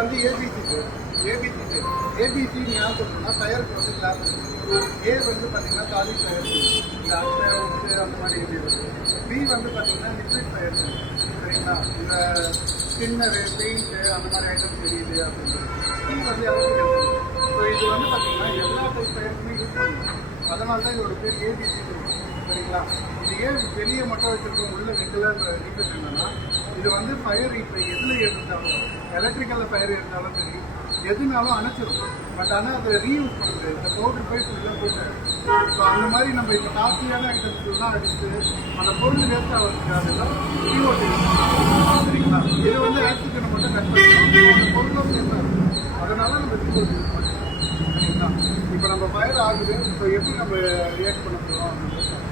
வந்து ABC ABC ABC ஞாபகம்னா ஃபயருக்கு வந்து class ஏ வந்து பார்த்தீங்கன்னா சாலிட் ஃபயர் இந்த அக்சை அந்த மாதிரி இது பி வந்து பார்த்தீங்கன்னா லிக்விட் ஃபயர் சரிங்களா இந்த ஸ்பின்னரு பெயிண்ட்டு அந்த மாதிரி ஐட்டம்ஸ் தெரியுது அப்படின்னு சி வந்து எலக்ட்ரிக்கல் ஸோ இது வந்து பார்த்தீங்கன்னா எல்லா டைப் ஃபயருக்குமே யூஸ் பண்ணுவோம் அதனால தான் இதோட பேர் ஏபிசி சரிங்களா இது ஏன் வெளியே மட்டும் வச்சுருக்கோம் உள்ள ரெகுலர் ரீசன் என்னன்னா இது வந்து ஃபயர் இப்போ எதில் இருந்தாலும் எலக்ட்ரிக்கலில் ஃபயர் இருந்தாலும் சரி எதுனாலும் அணைச்சிடும் பட் ஆனால் அதை ரீயூஸ் பண்ணுறது இந்த பவுடர் போய் ஃபுல்லாக போட்டு ஸோ அந்த மாதிரி நம்ம இப்போ காஸ்ட்லியான ஐட்டம்ஸ்லாம் அடிச்சு அந்த பொருள் வேஸ்ட் ஆகிறதுக்காக தான் CO2 சரிங்களா இது வந்து ஆக்சிஜனை மட்டும் கட் பண்ணிக்கலாம் அந்த பொருளும் வேஸ்ட் ஆகும் அதனால நம்ம CO2 யூஸ் பண்ணுறோம் சரிங்களா இப்போ நம்ம ஃபயர் ஆகுது ஸோ எப்படி நம்ம ரியாக்ட் பண்ண போகிறோம் அப்படின்னு